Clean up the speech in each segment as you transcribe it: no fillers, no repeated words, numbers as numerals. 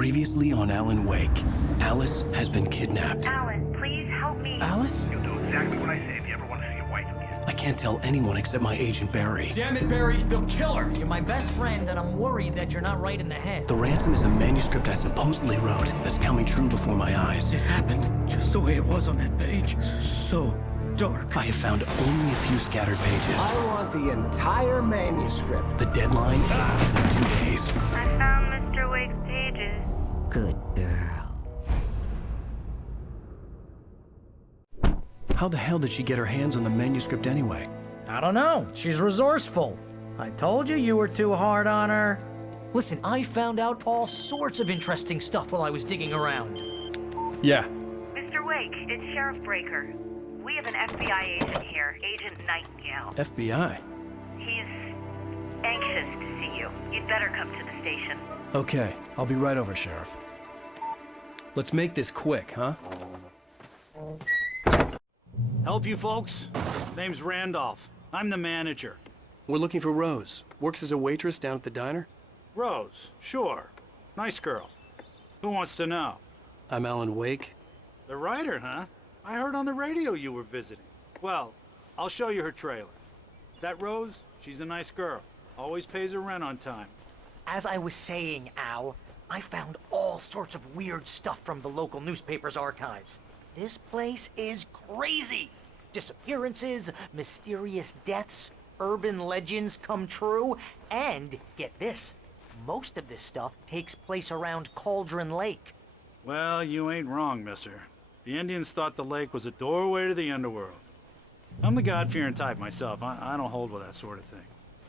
Previously on Alan Wake, Alice has been kidnapped. Alan, please help me. Alice? You'll do exactly what I say if you ever want to see your wife again. I can't tell anyone except my agent Barry. Damn it, Barry, they'll kill her. You're my best friend, and I'm worried that you're not right in the head. The ransom is a manuscript I supposedly wrote that's coming true before my eyes. It happened just the way it was on that page. So dark. I have found only a few scattered pages. I want the entire manuscript. The deadline is in 2 days. I found Mr. Wake's pages. Good girl. How the hell did she get her hands on the manuscript anyway? I don't know. She's resourceful. I told you you were too hard on her. Listen, I found out all sorts of interesting stuff while I was digging around. Yeah. Mr. Wake, it's Sheriff Breaker. We have an FBI agent here, Agent Nightingale. FBI? He's anxious to see you. You'd better come to the station. Okay, I'll be right over, Sheriff. Let's make this quick, huh? Help you folks? Name's Randolph. I'm the manager. We're looking for Rose. Works as a waitress down at the diner. Rose, sure. Nice girl. Who wants to know? I'm Alan Wake. The writer, huh? I heard on the radio you were visiting. Well, I'll show you her trailer. That Rose, she's a nice girl. Always pays her rent on time. As I was saying, Al, I found all sorts of weird stuff from the local newspaper's archives. This place is crazy. Disappearances, mysterious deaths, urban legends come true, and get this, most of this stuff takes place around Cauldron Lake. Well, you ain't wrong, mister. The Indians thought the lake was a doorway to the underworld. I'm the God-fearing type myself. I don't hold with that sort of thing.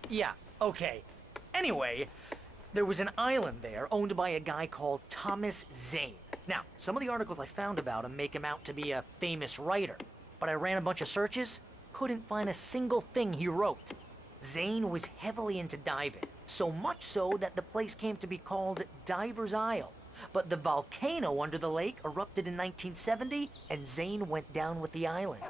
Yeah, okay. Anyway, there was an island there owned by a guy called Thomas Zane. Now, some of the articles I found about him make him out to be a famous writer, but I ran a bunch of searches, couldn't find a single thing he wrote. Zane was heavily into diving, so much so that the place came to be called Diver's Isle. But the volcano under the lake erupted in 1970, and Zane went down with the island.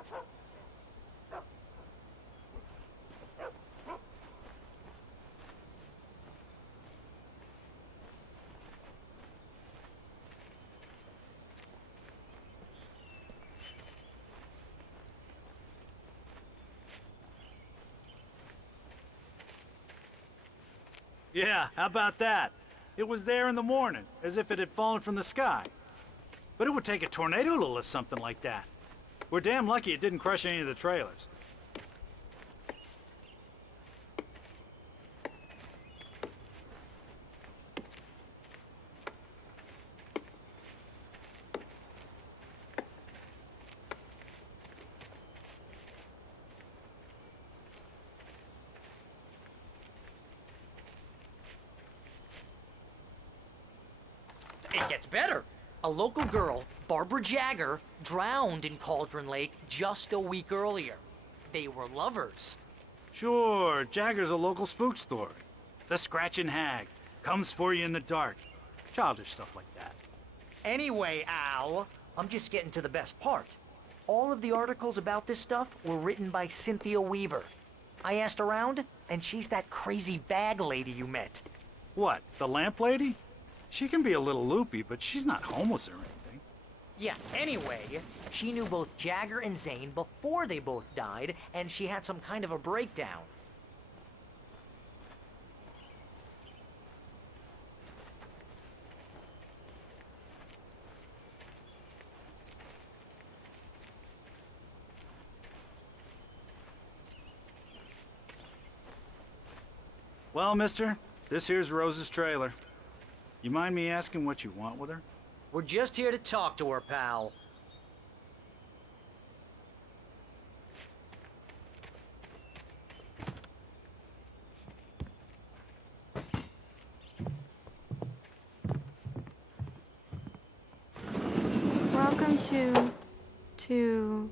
Yeah, how about that? It was there in the morning, as if it had fallen from the sky. But it would take a tornado to lift something like that. We're damn lucky it didn't crush any of the trailers. It gets better. A local girl, Barbara Jagger, drowned in Cauldron Lake just a week earlier. They were lovers. Sure, Jagger's a local spook story. The Scratching Hag comes for you in the dark. Childish stuff like that. Anyway, Al, I'm just getting to the best part. All of the articles about this stuff were written by Cynthia Weaver. I asked around, and she's that crazy bag lady you met. What, the lamp lady? She can be a little loopy, but she's not homeless or anything. Yeah, anyway, she knew both Jagger and Zane before they both died, and she had some kind of a breakdown. Well, mister, this here's Rose's trailer. You mind me asking what you want with her? We're just here to talk to her, pal. Welcome to...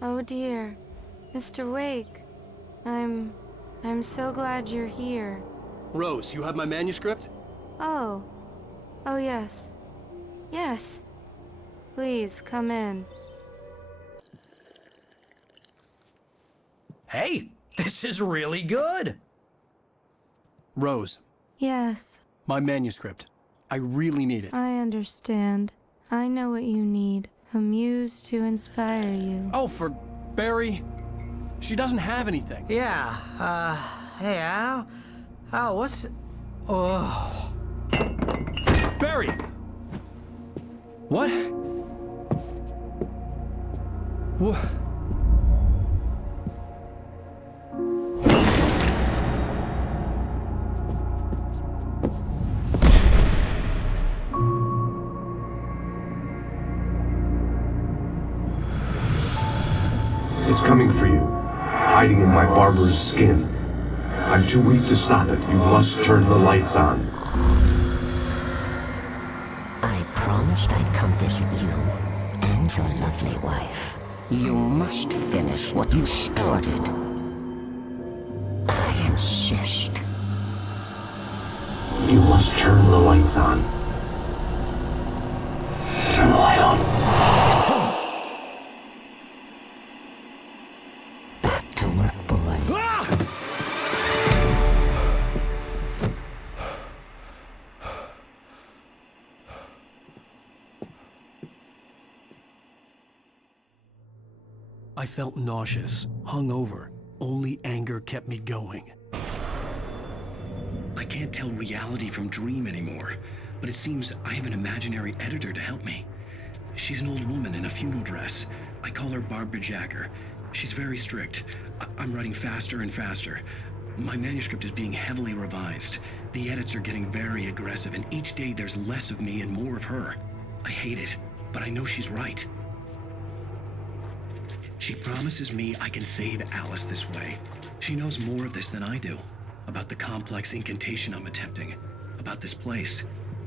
Oh dear, Mr. Wake. I'm so glad you're here. Rose, you have my manuscript? Oh. Oh yes. Yes. Please, come in. Hey, this is really good. Rose, Yes. my manuscript. I really need it. I understand. I know what you need. A muse to inspire you. Oh, for Barry? She doesn't have anything. Yeah, hey, Al? Al, what's... Oh... Barry! What? What? It's coming for you, hiding in my barber's skin. I'm too weak to stop it. You must turn the lights on. I promised I'd come visit you and your lovely wife. You must finish what you started. I insist. You must turn the lights on. Turn the light on. Back to work, boy. I felt nauseous, hungover. Only anger kept me going. I can't tell reality from dream anymore, but it seems I have an imaginary editor to help me. She's an old woman in a funeral dress. I call her Barbara Jacker. She's very strict. I'm writing faster and faster. My manuscript is being heavily revised. The edits are getting very aggressive, and each day there's less of me and more of her. I hate it, but I know she's right. She promises me I can save Alice this way. She knows more of this than I do. About the complex incantation I'm attempting. About this place.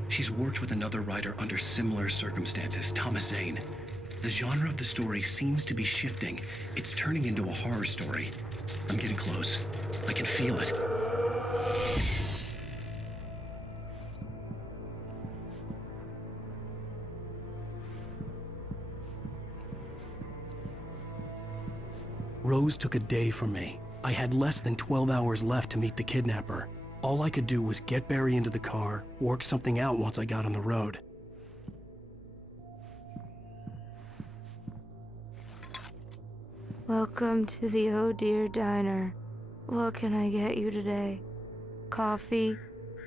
She's worked with another writer under similar circumstances, Thomas Zane. The genre of the story seems to be shifting. It's turning into a horror story. I'm getting close. I can feel it. Rose took a day from me. I had less than 12 hours left to meet the kidnapper. All I could do was get Barry into the car, work something out once I got on the road. Welcome to the Oh Dear Diner. What can I get you today? Coffee?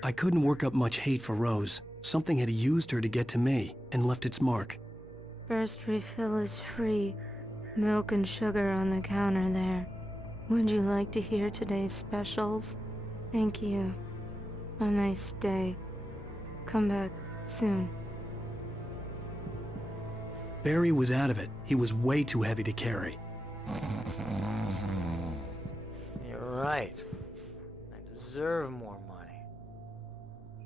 I couldn't work up much hate for Rose. Something had used her to get to me and left its mark. First refill is free. Milk and sugar on the counter there. Would you like to hear today's specials? Thank you. A nice day. Come back soon. Barry was out of it. He was way too heavy to carry. You're right. I deserve more money.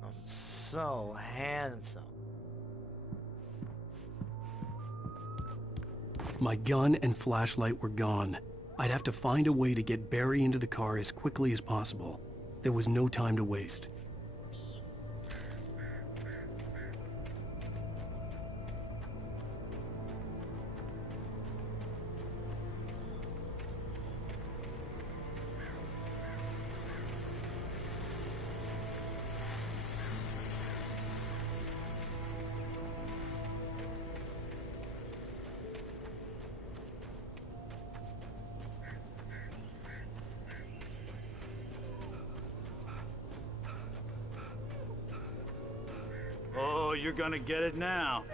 I'm so handsome. My gun and flashlight were gone. I'd have to find a way to get Barry into the car as quickly as possible. There was no time to waste. Oh, you're gonna get it now.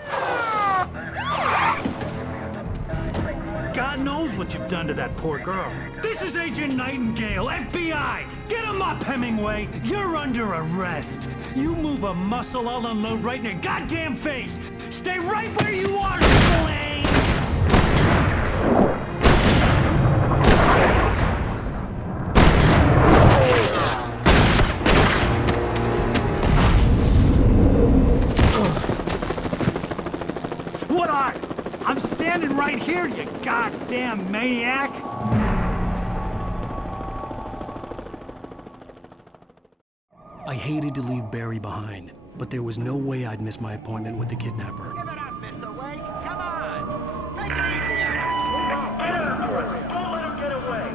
God knows what you've done to that poor girl. This is Agent Nightingale, FBI! Get him up, Hemingway! You're under arrest! You move a muscle, I'll unload right in your goddamn face! Stay right where you are, Spillane! I'm standing right here, you goddamn maniac! I hated to leave Barry behind, but there was no way I'd miss my appointment with the kidnapper. Give it up, Mr. Wake. Come on. Make it easy on him. Get after him! Don't let him get away!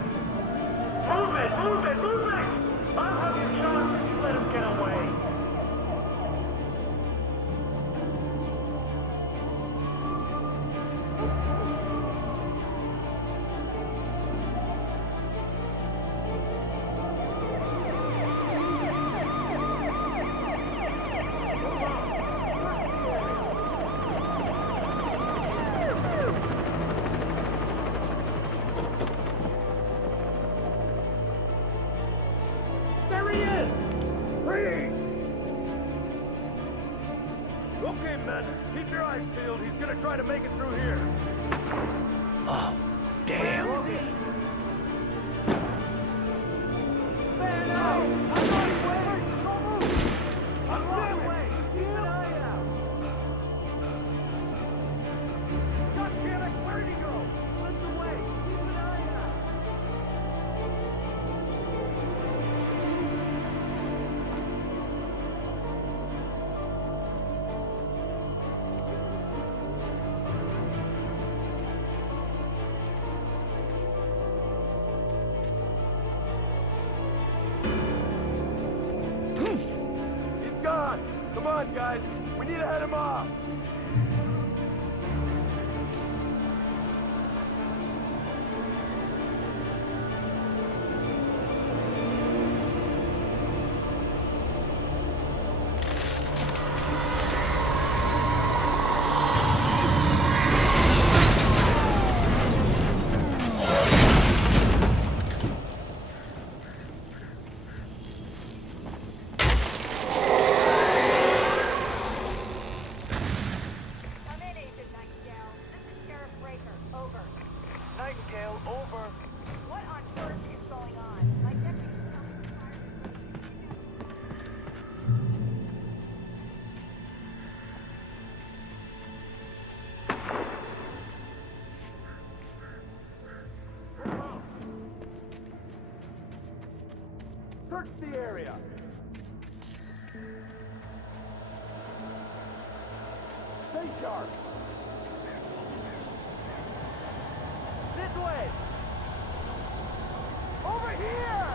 Move it! Move it! Move it! I'll have you shot if you let him get away! Okay, men, keep your eyes peeled. He's gonna try to make it through here. Oh, damn. Man out! I'm not away! Don't move! I'm not away! Keep an eye out! God damn it! Where'd he go? Slipped away! Keep an eye out! He's gone! Come on, guys! We need to head him off! Come in, Agent Nightingale. This is Sheriff Breaker. Over. Nightingale, over. What on earth is going on? My deputy's coming to fire. Search the area! Stay sharp! This way! Over here!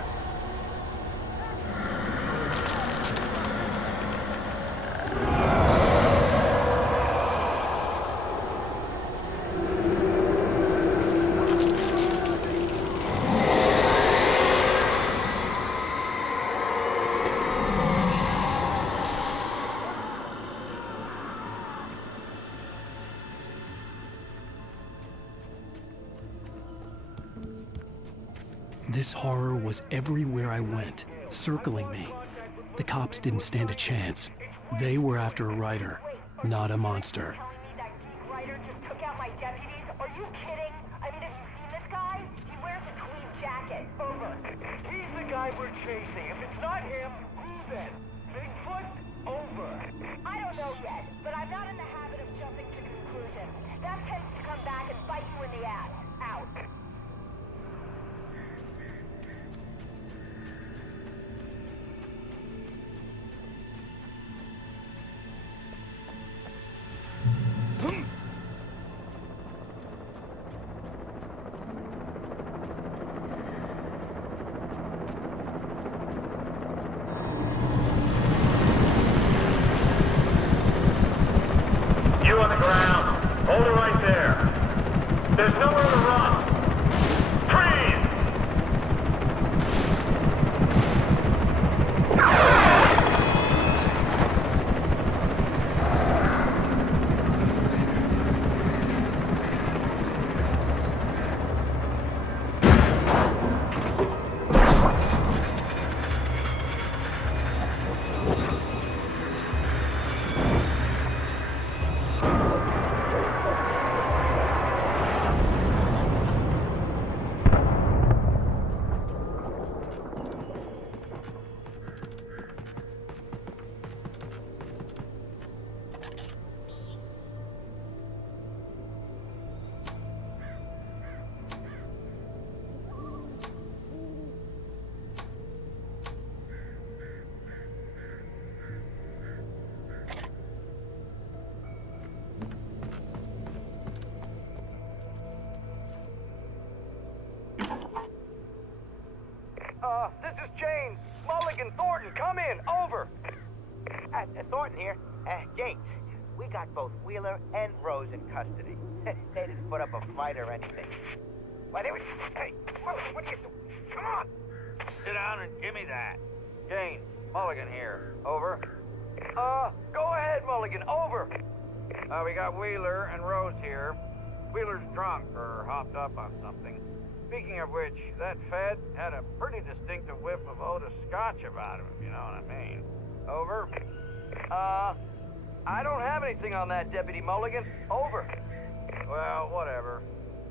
This horror was everywhere I went, circling me. The cops didn't stand a chance. They were after a writer, not a monster. Telling me that geek writer just took out my deputies? Are you kidding? I mean, have you seen this guy? He wears a tweed jacket. Over. He's the guy we're chasing. If it's not him, who then? Bigfoot? Over. I don't know yet, but I'm not in the habit of jumping to conclusions. That tends to come back and bite you in the ass. Out. You on the ground. Hold it right there. There's nowhere to run. Freeze! This is James. Mulligan, Thornton, come in. Over. Thornton here. James, we got both Wheeler and Rose in custody. They didn't put up a fight or anything. Why, they were... Hey, what are you doing? Come on! Sit down and give me that. James, Mulligan here. Over. Go ahead, Mulligan. Over. We got Wheeler and Rose here. Wheeler's drunk or hopped up on something. Speaking of which, that Fed had a pretty distinctive whiff of Otis Scotch about him, if you know what I mean. Over. I don't have anything on that, Deputy Mulligan. Over. Well, whatever.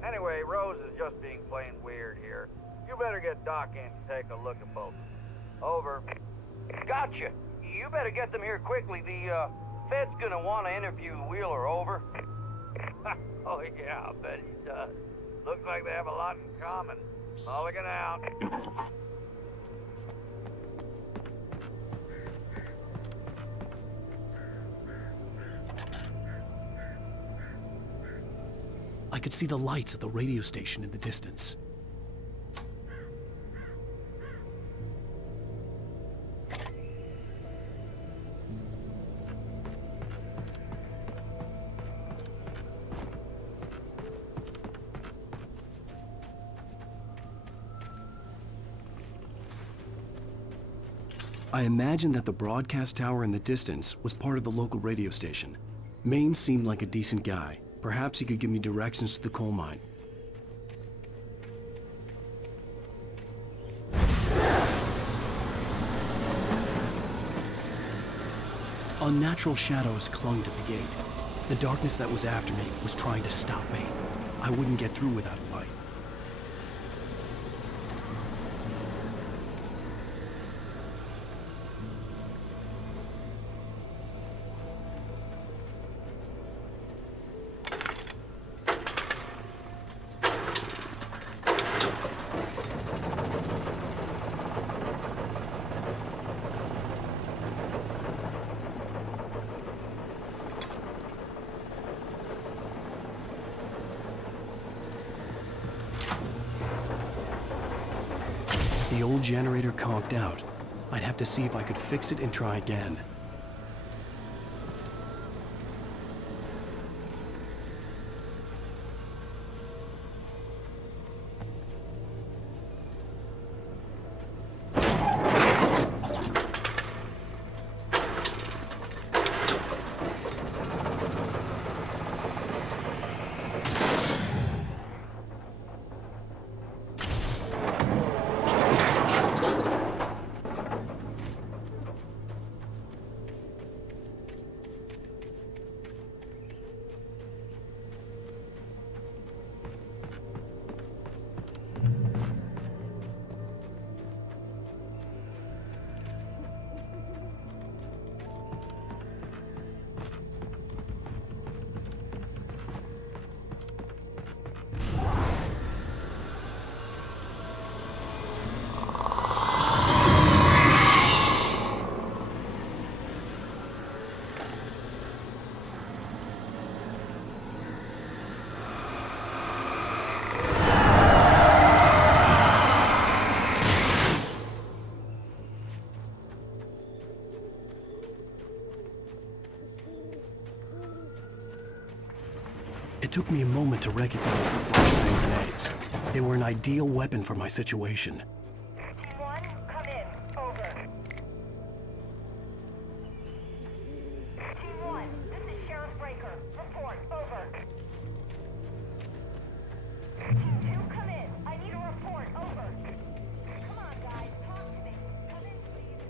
Anyway, Rose is just being plain weird here. You better get Doc in to take a look at both. Over. Gotcha. You better get them here quickly. The, Fed's gonna want to interview Wheeler. Over. Oh, yeah, I bet he does. Looks like they have a lot in common. Mulligan out. I could see the lights of the radio station in the distance. I imagined that the broadcast tower in the distance was part of the local radio station. Maine seemed like a decent guy. Perhaps he could give me directions to the coal mine. Unnatural shadows clung to the gate. The darkness that was after me was trying to stop me. I wouldn't get through without a light. The old generator conked out. I'd have to see if I could fix it and try again. It took me a moment to recognize the flashbang grenades. They were an ideal weapon for my situation. Team 1, come in. Over. Team 1, this is Sheriff Breaker. Report. Over. Team 2, come in. I need a report. Over. Come on, guys. Talk to me. Come in, please.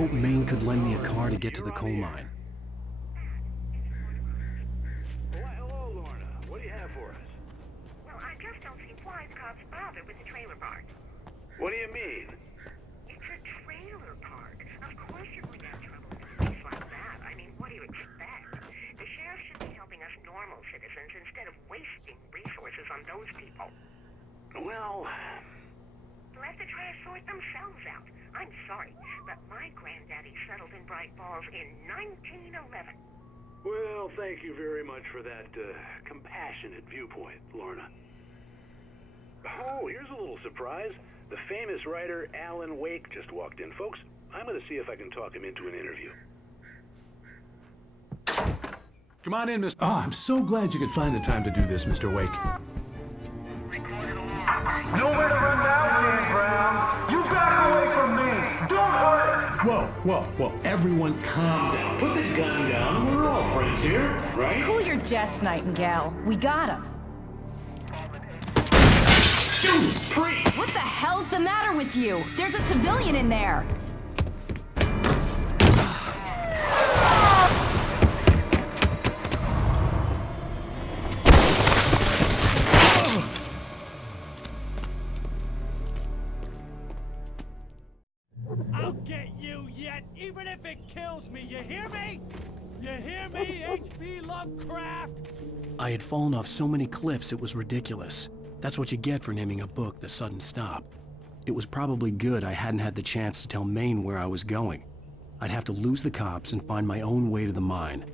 hoped Maine could lend me a car to get to the coal mine. Hello, Lorna. What do you have for us? Well, I just don't see why the cops bother with the trailer park. What do you mean? It's a trailer park. Of course you're going to have trouble with a place like that. I mean, what do you expect? The sheriff should be helping us normal citizens instead of wasting resources on those people. Well, Let the trash sort themselves out. I'm sorry, but my granddaddy settled in Bright Falls in 1911. well, thank you very much for that compassionate viewpoint, Lorna. Oh, here's a little surprise. The famous writer Alan Wake just walked in. Folks, I'm going to see if I can talk him into an interview. Come on in, Mr. Oh, I'm so glad you could find the time to do this, Mr. Wake. Nowhere to run now, Dan Brown. You back away from me. Don't hurt. Whoa. Everyone calm down. Put the gun down. We're all friends here, right? Cool your jets, Nightingale. We got him. Judas Priest! What the hell's the matter with you? There's a civilian in there. I'll get you yet, even if it kills me. You hear me? You hear me, H.P. Lovecraft? I had fallen off so many cliffs it was ridiculous. That's what you get for naming a book The Sudden Stop. It was probably good I hadn't had the chance to tell Maine where I was going. I'd have to lose the cops and find my own way to the mine.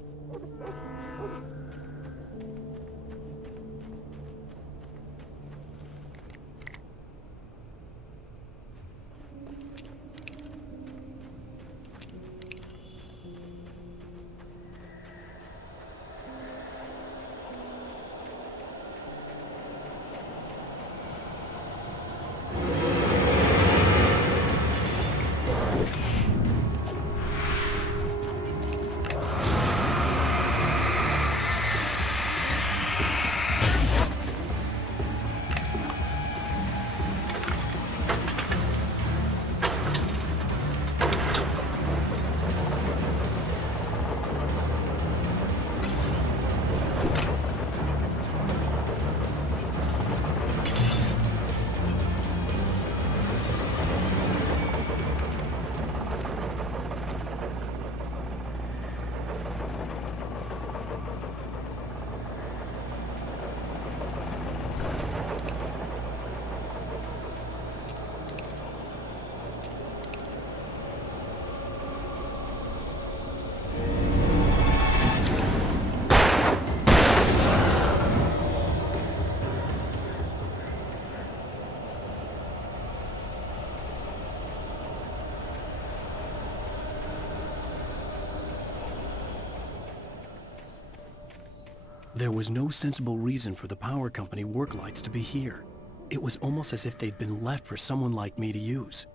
There was no sensible reason for the power company work lights to be here. It was almost as if they'd been left for someone like me to use.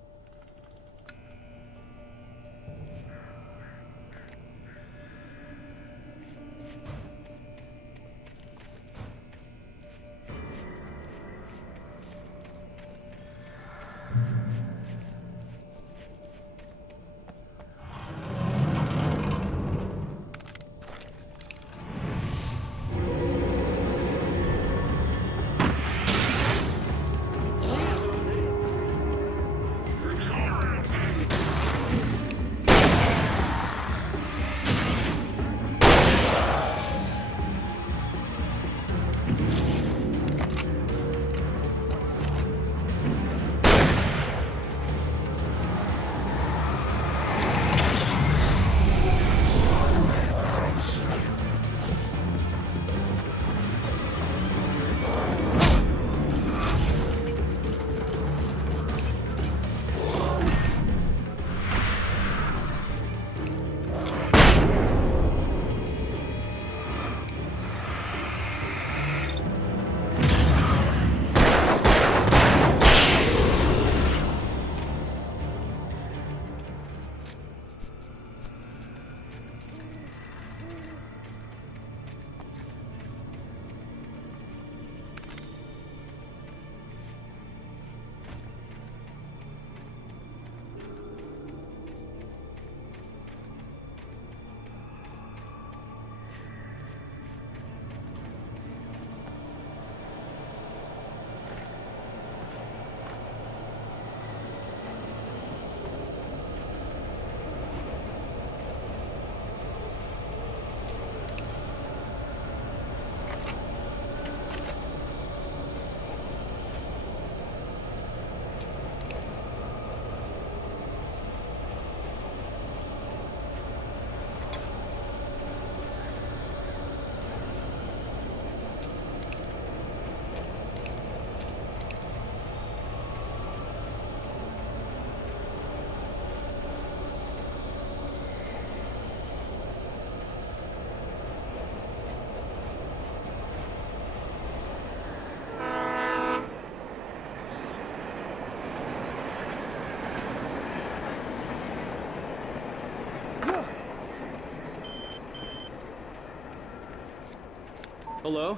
Hello?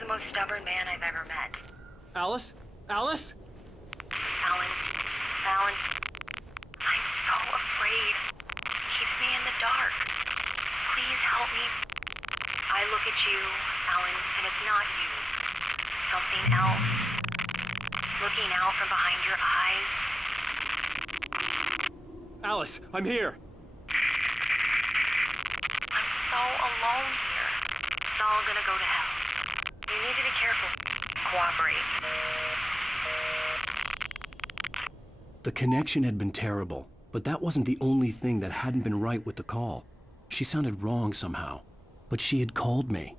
The most stubborn man I've ever met. Alice? Alice? Alan. Alan. I'm so afraid. Keeps me in the dark. Please help me. I look at you, Alan, and it's not you. Something else. Looking out from behind your eyes. Alice, I'm here. I'm so alone here. It's all gonna go to hell. You need to be careful. Cooperate. The connection had been terrible, but that wasn't the only thing that hadn't been right with the call. She sounded wrong somehow, but she had called me.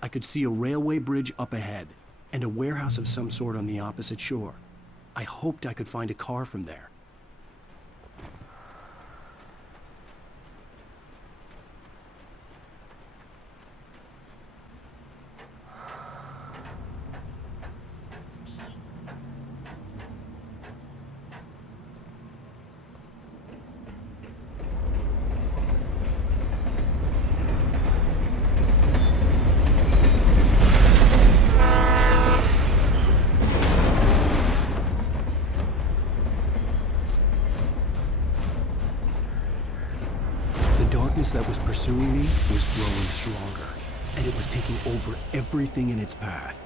I could see a railway bridge up ahead, and a warehouse of some sort on the opposite shore. I hoped I could find a car from there. That was pursuing me was growing stronger, and it was taking over everything in its path.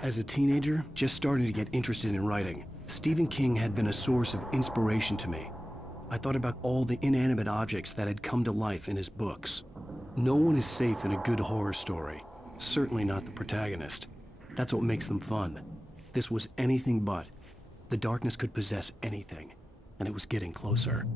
As a teenager, just starting to get interested in writing, Stephen King had been a source of inspiration to me. I thought about all the inanimate objects that had come to life in his books. No one is safe in a good horror story. Certainly not the protagonist. That's what makes them fun. This was anything but. The darkness could possess anything, and it was getting closer.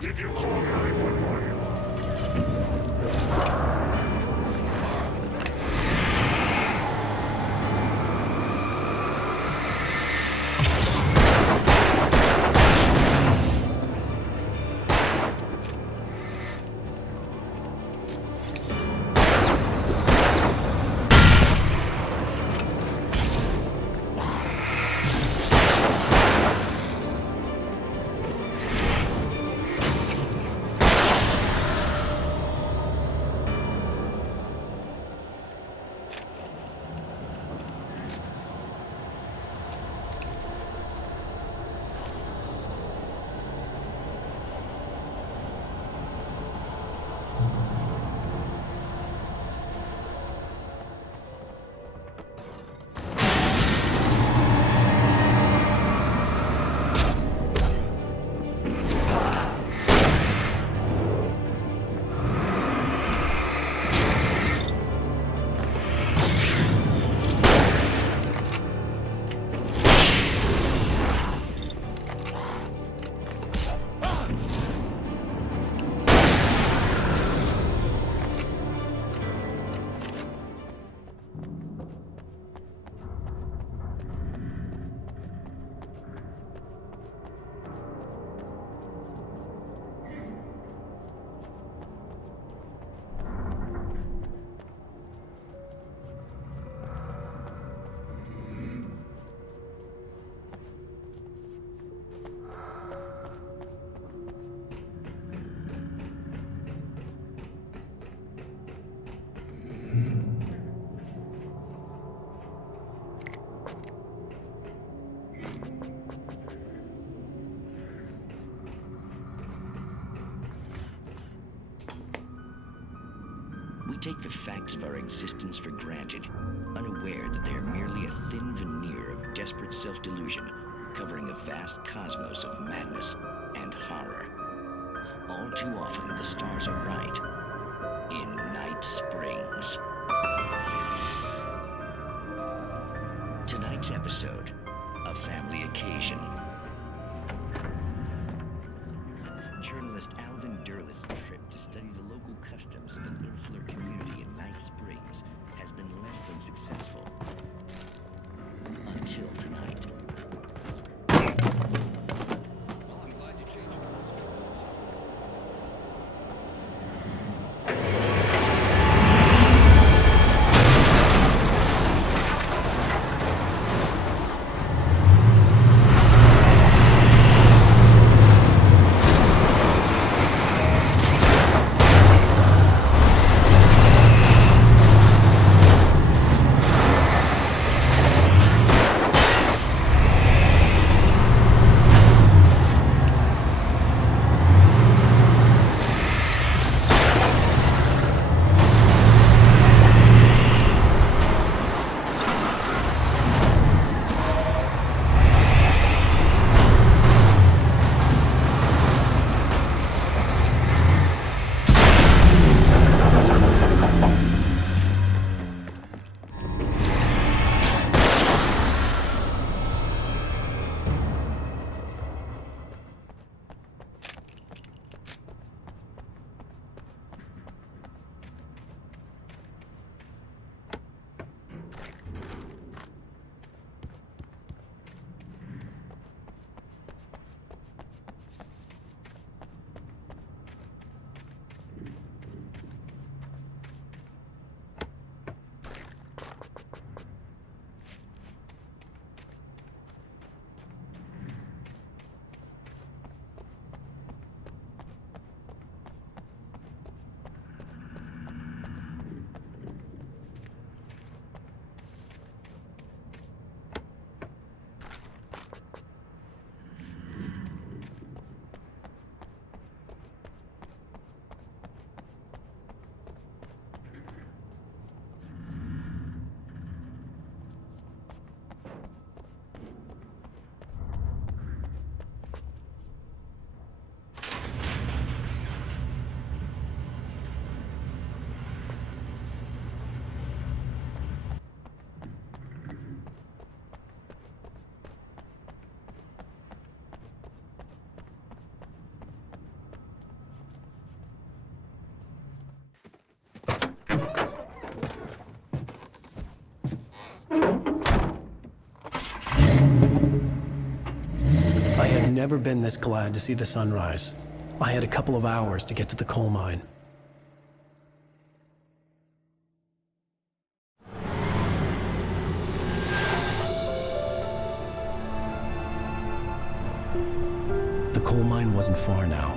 Did you call 911? take the facts of our existence for granted, unaware that they are merely a thin veneer of desperate self-delusion, covering a vast cosmos of madness and horror. All too often, the stars are right. In Night Springs. Tonight's episode, a family occasion. Journalist Alvin Derlis' trip to study the local customs of an insular community in Night Springs has been less than successful. Until tonight. Well, I'm glad you changed your mind. I've never been this glad to see the sunrise. I had a couple of hours to get to the coal mine. The coal mine wasn't far now.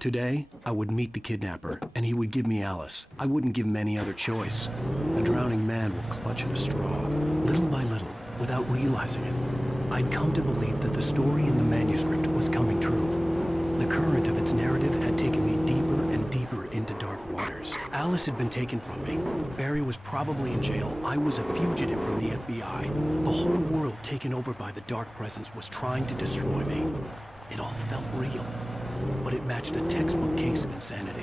Today, I would meet the kidnapper, and he would give me Alice. I wouldn't give him any other choice. A drowning man will clutch at a straw, little by little, without realizing it. I'd come to believe that the story in the manuscript was coming true. The current of its narrative had taken me deeper and deeper into dark waters. Alice had been taken from me. Barry was probably in jail. I was a fugitive from the FBI. The whole world taken over by the dark presence was trying to destroy me. It all felt real. But it matched a textbook case of insanity.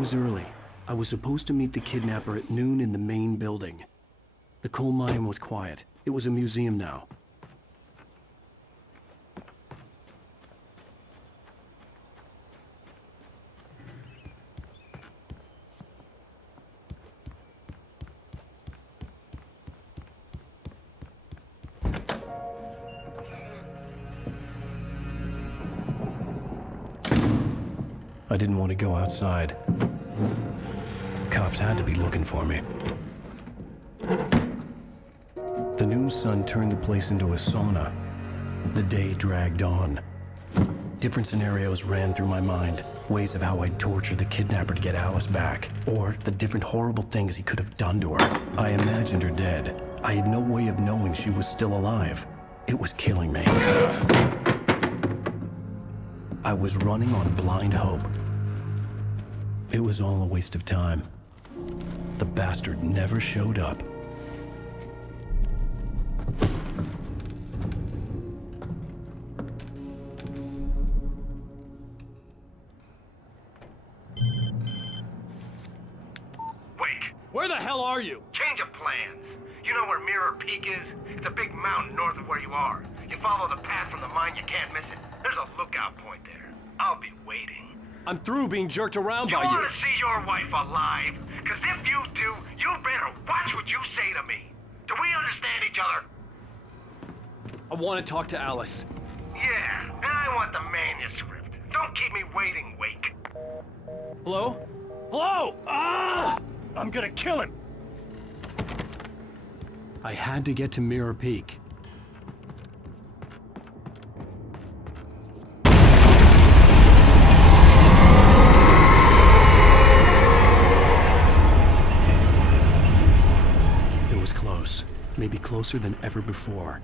was early. I was supposed to meet the kidnapper at noon in the main building. The coal mine was quiet. It was a museum now. I didn't want to go outside. Cops had to be looking for me. The noon sun turned the place into a sauna. The day dragged on. Different scenarios ran through my mind. Ways of how I'd torture the kidnapper to get Alice back. Or the different horrible things he could have done to her. I imagined her dead. I had no way of knowing she was still alive. It was killing me. I was running on blind hope. It was all a waste of time. The bastard never showed up. Wait, where the hell are you? Change of plans. You know where Mirror Peak is? It's a big mountain north of where you are. You follow the path from the mine, you can't miss it. There's a lookout point there. I'll be waiting. I'm through being jerked around by You you. want to see your wife alive? Because if you do, you better watch what you say to me. Do we understand each other? I want to talk to Alice. Yeah, and I want the manuscript. Don't keep me waiting, Wake. Hello? Hello! Ah! I'm gonna kill him! I had to get to Mirror Peak. It was close. Maybe closer than ever before.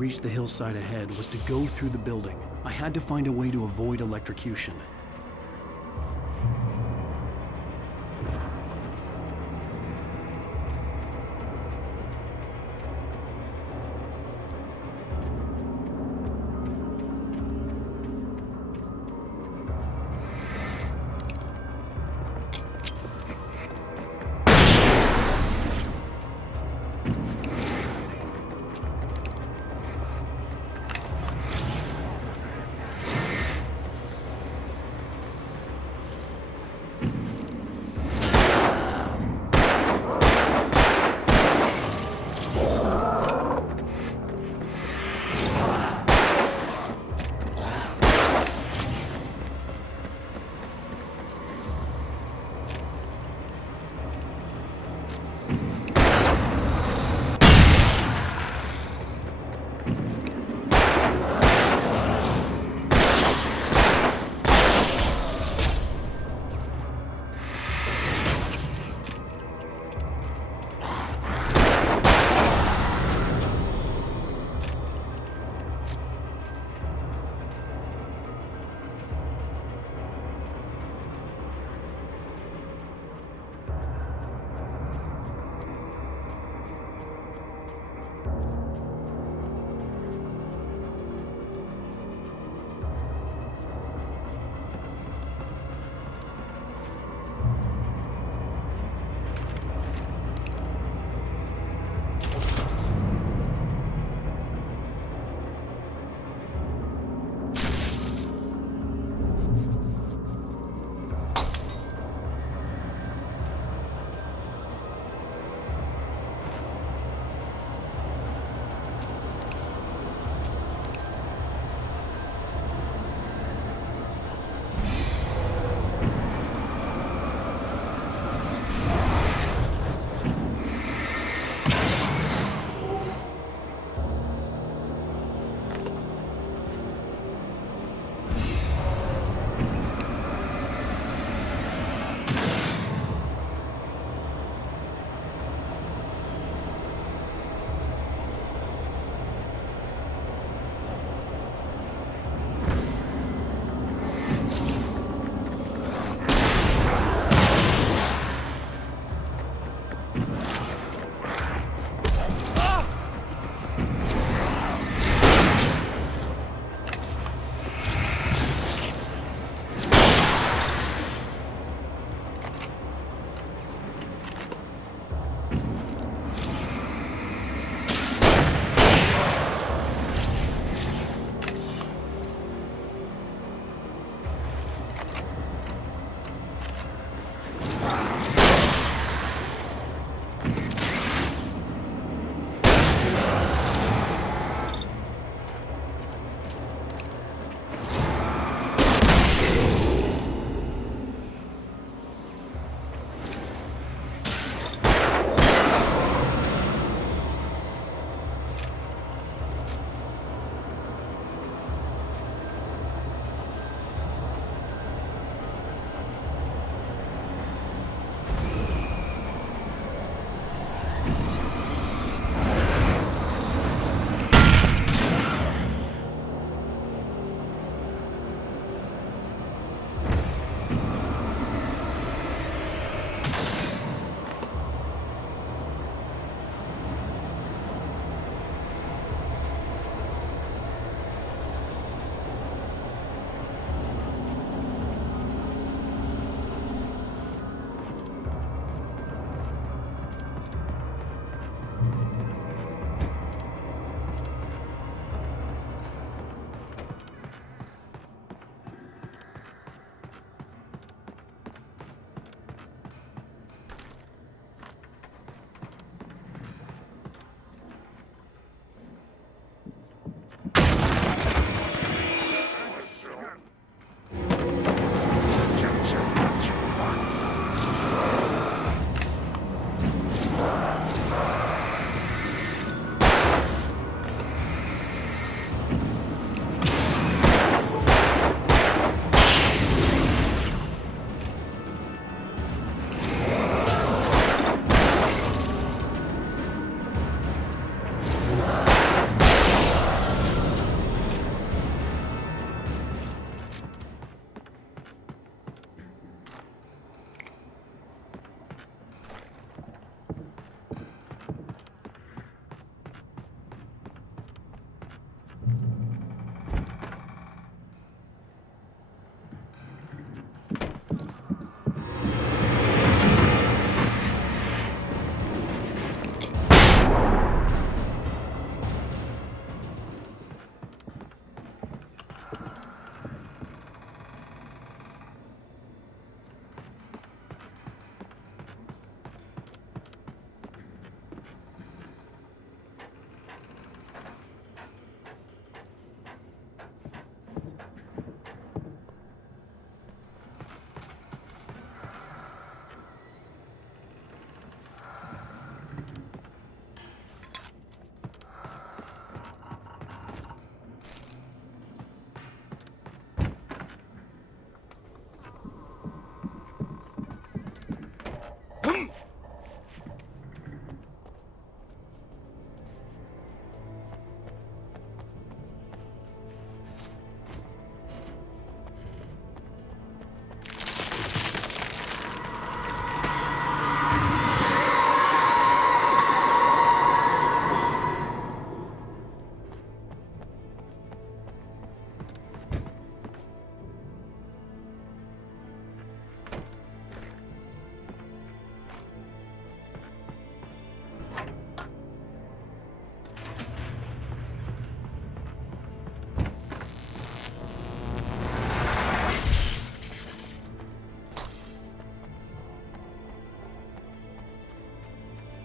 reach the hillside ahead was to go through the building. I had to find a way to avoid electrocution.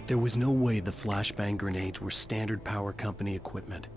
There was no way the flashbang grenades were Standard Power Company equipment.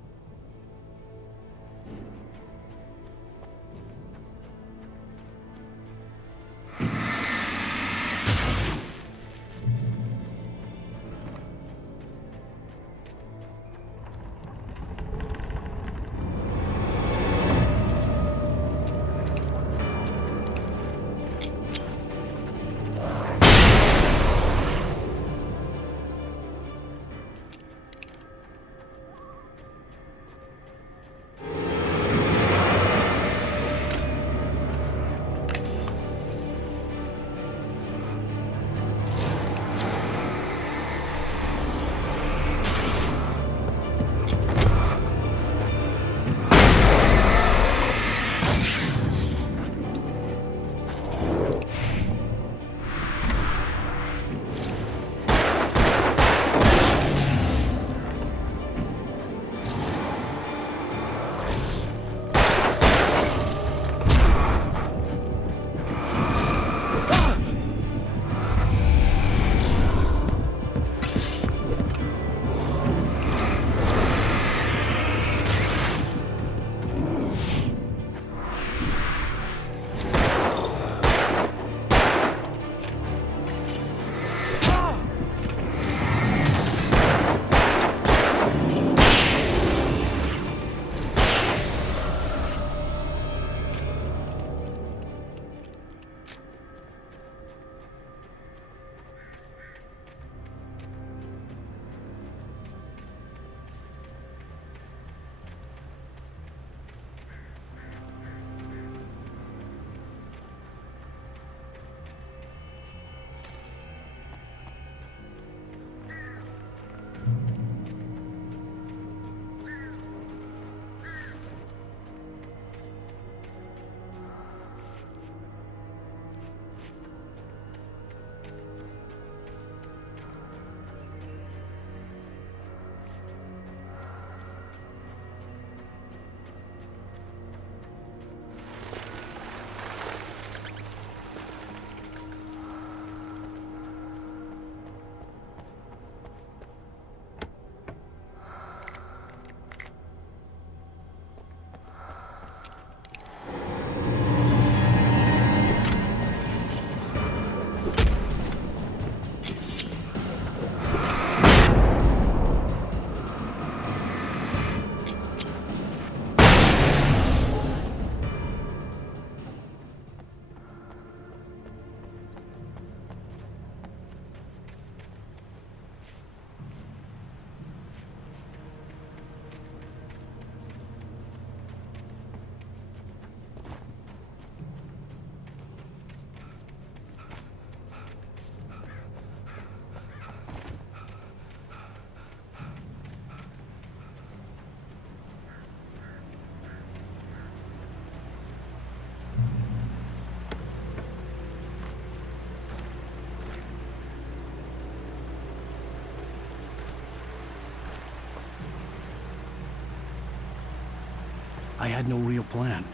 I had no real plan.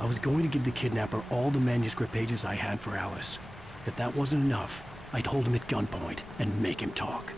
I was going to give the kidnapper all the manuscript pages I had for Alice. If that wasn't enough, I'd hold him at gunpoint and make him talk.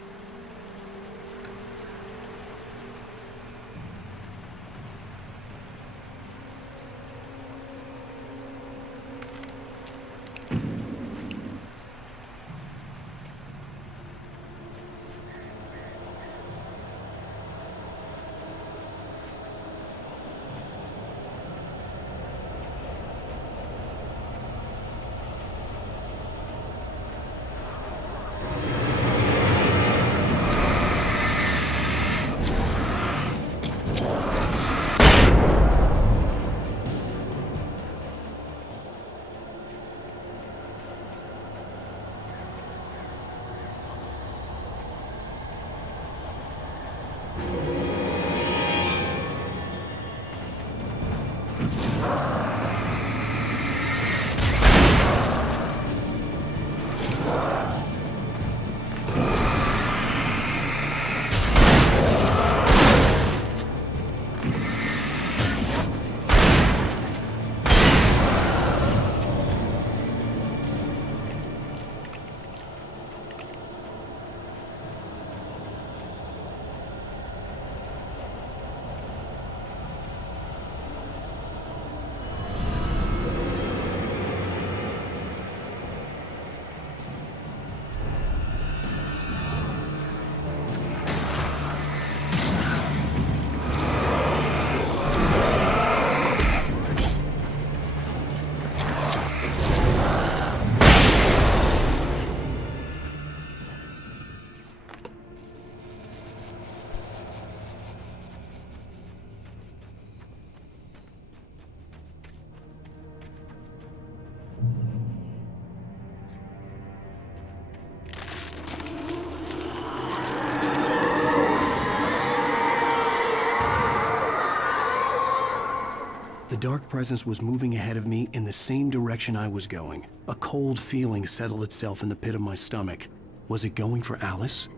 The dark presence was moving ahead of me in the same direction I was going. A cold feeling settled itself in the pit of my stomach. Was it going for Alice?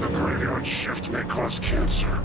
The graveyard shift may cause cancer.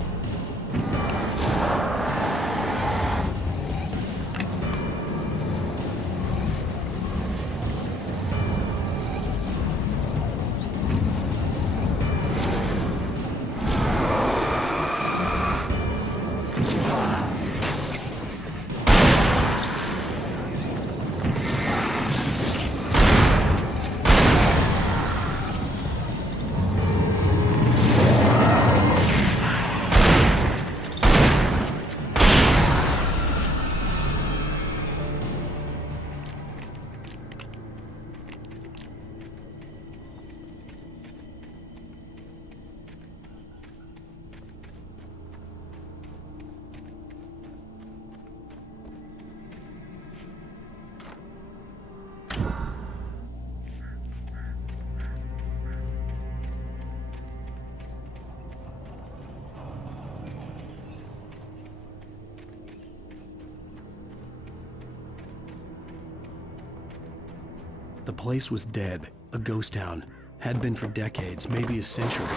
The place was dead, a ghost town. Had been for decades, maybe a century.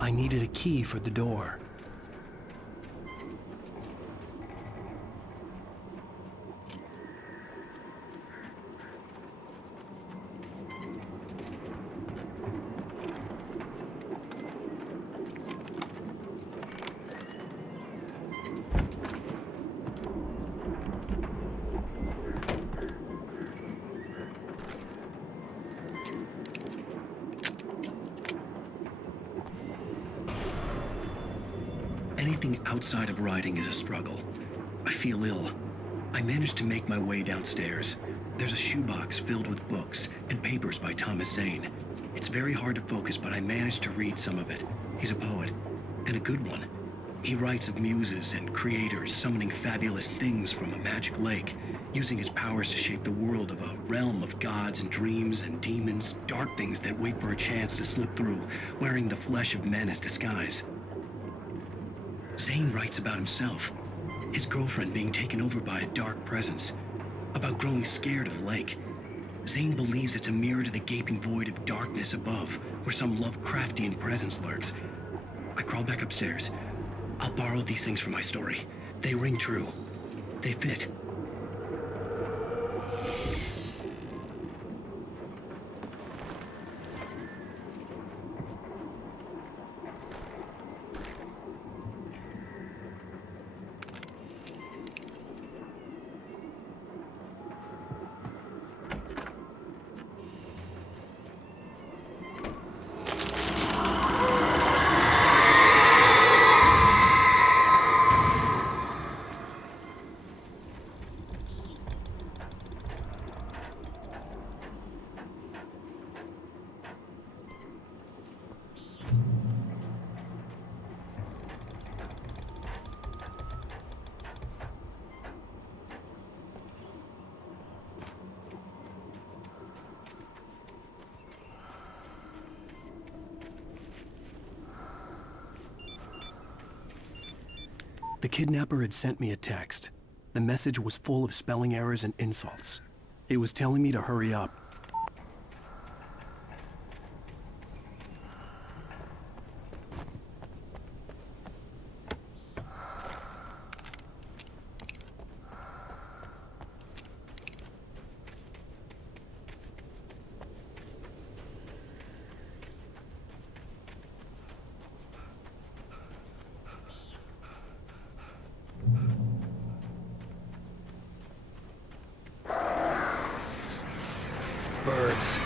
I needed a key for the door. Anything outside of riding is a struggle. I feel ill. I managed to make my way downstairs. There's a shoebox filled with books and papers by Thomas Zane. It's very hard to focus, but I managed to read some of it. He's a poet, and a good one. He writes of muses and creators summoning fabulous things from a magic lake. using his powers to shape the world of a realm of gods and dreams and demons, dark things that wait for a chance to slip through, wearing the flesh of men as disguise. Zane writes about himself, his girlfriend being taken over by a dark presence, about growing scared of the lake. Zane believes it's a mirror to the gaping void of darkness above, where some Lovecraftian presence lurks. I crawl back upstairs. I'll borrow these things for my story. They ring true. They fit. The kidnapper had sent me a text. The message was full of spelling errors and insults. It was telling me to hurry up. Birds.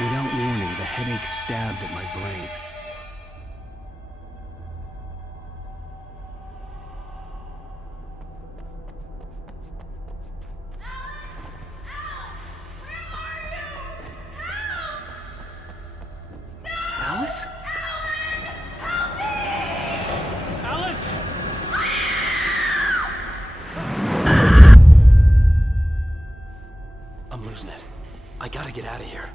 Without warning, the headache stabbed at my brain. Alice? Alice! I'm losing it. I gotta get out of here.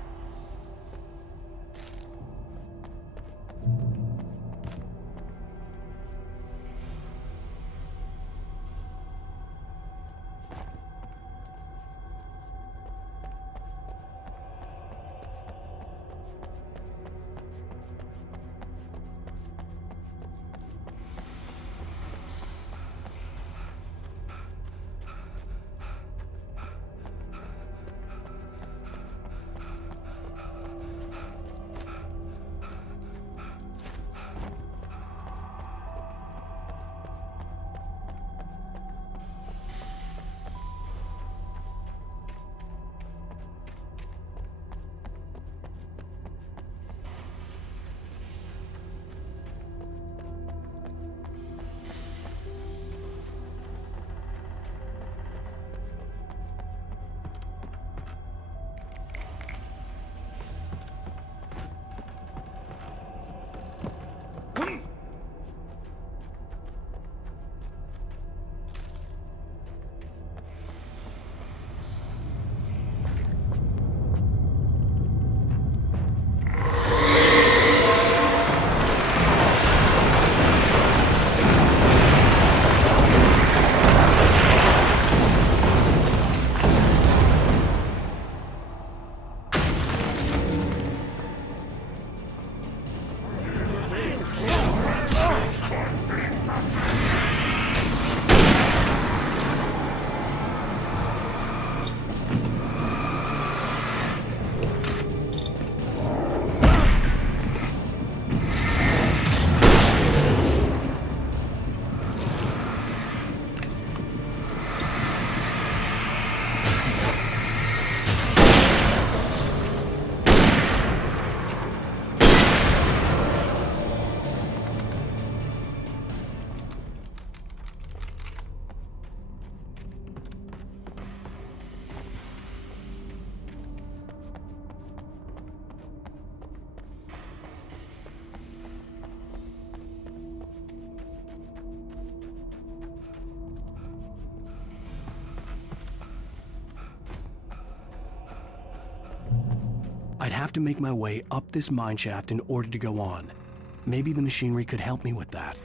I'd have to make my way up this mine shaft in order to go on. Maybe the machinery could help me with that.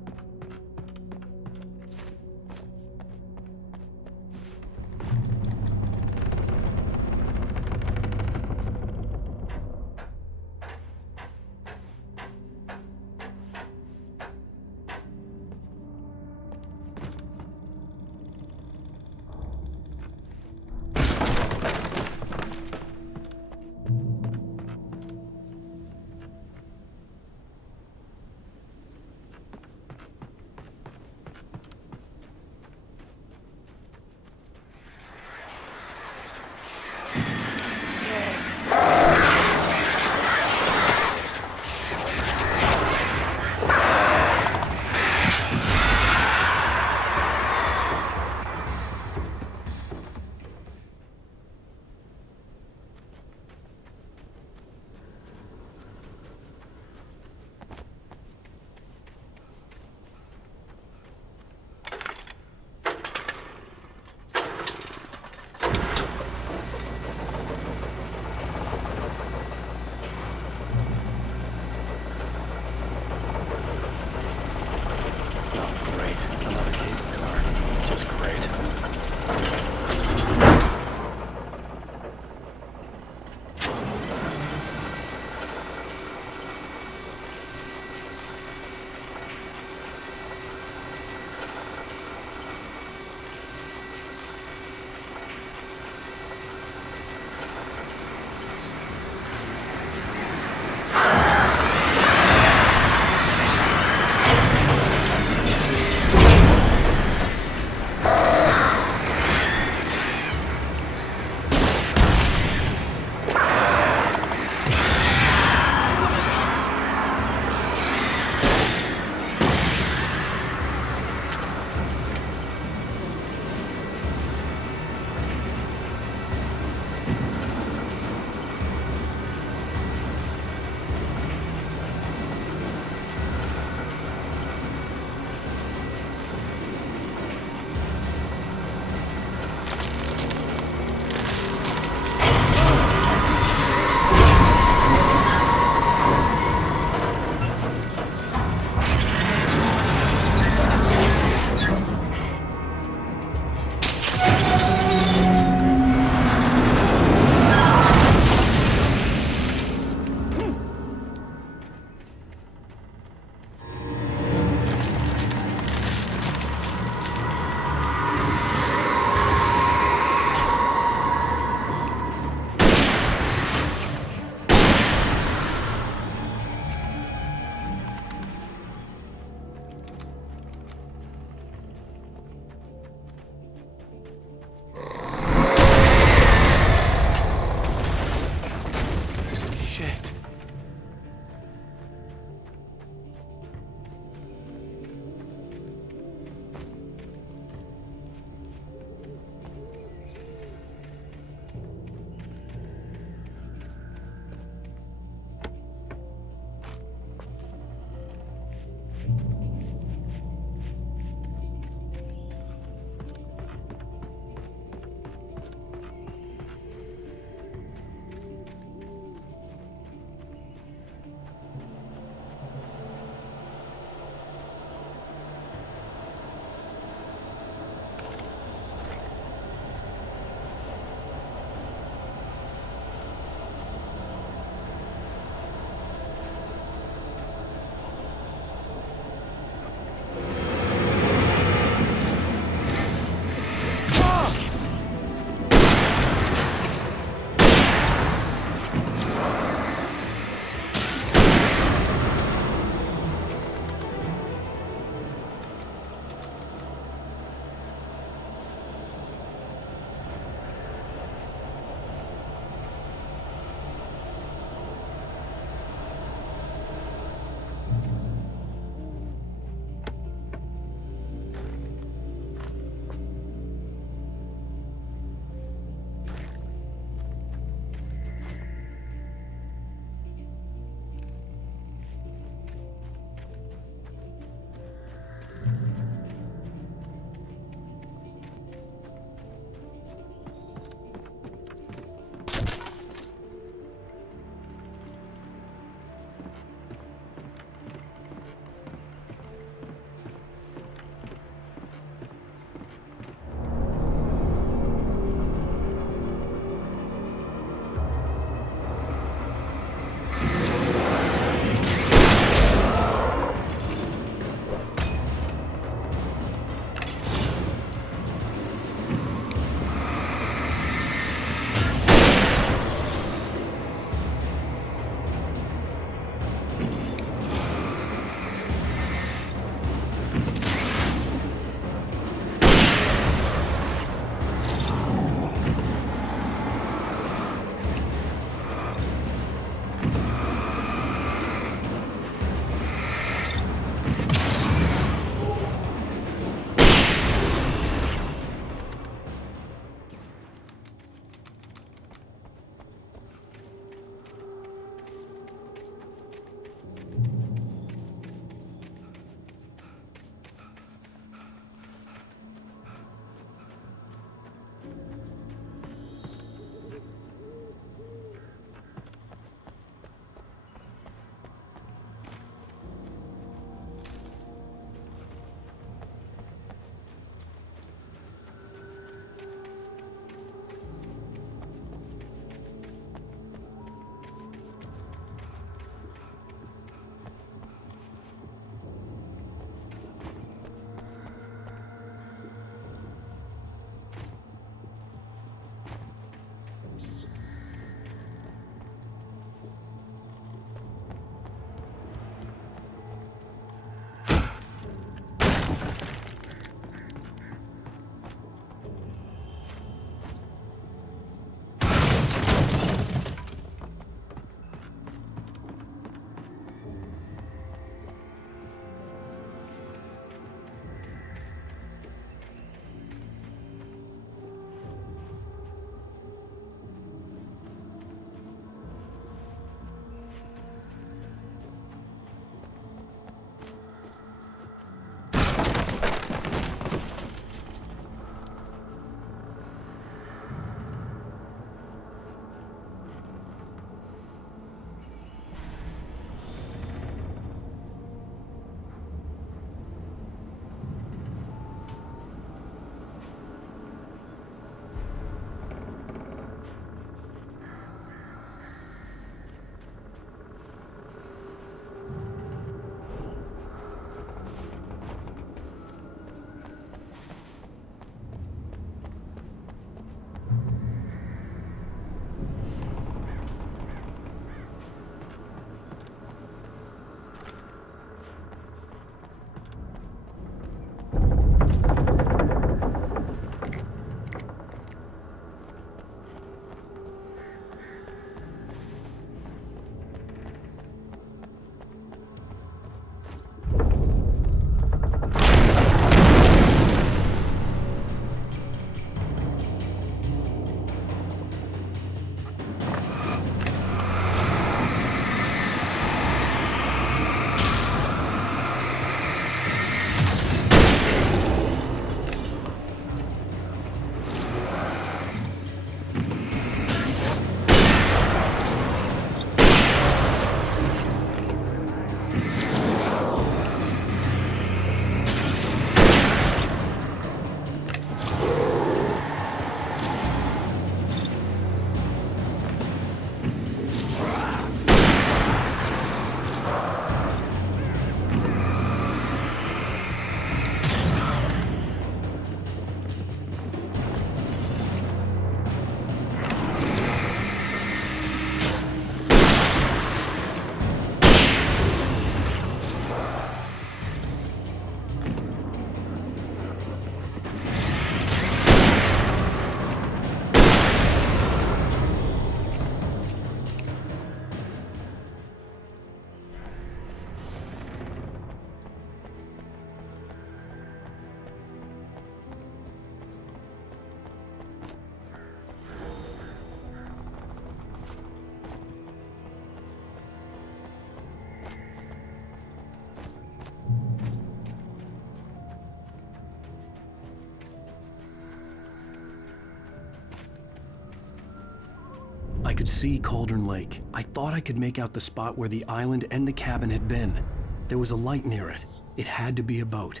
I could see Cauldron Lake. I thought I could make out the spot where the island and the cabin had been. There was a light near it. It had to be a boat.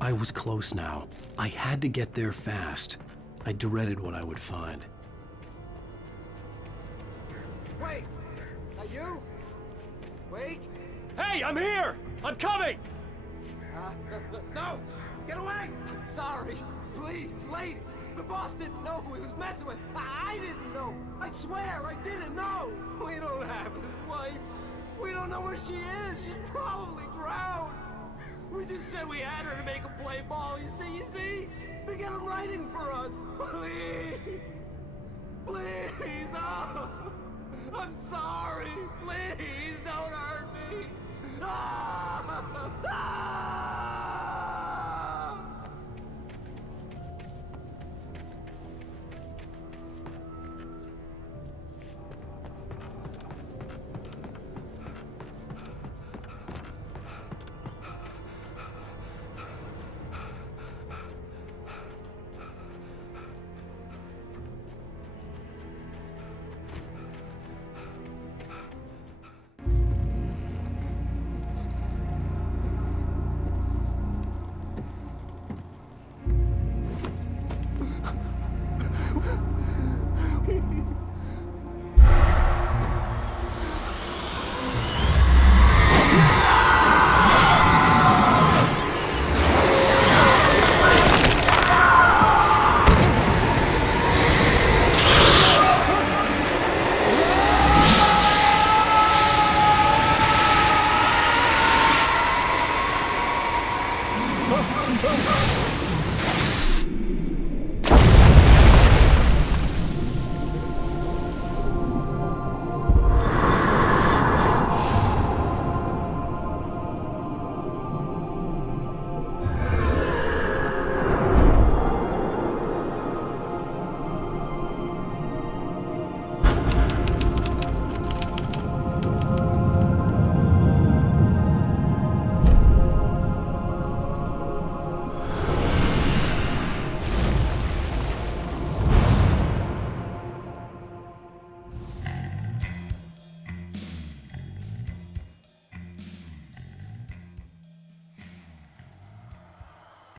I was close now. I had to get there fast. I dreaded what I would find. Wait! Are you? Wait! Hey, I'm here! I'm coming! No! Get away! Sorry. Please, lady. The boss didn't know who he was messing with. I didn't know. I swear, I didn't know. We don't have his wife. We don't know where she is. She's probably drowned. We just said we had her to make him play ball. You see? To get him writing for us. Please. Please. Oh. I'm sorry. Please don't hurt me. Ah! Ah!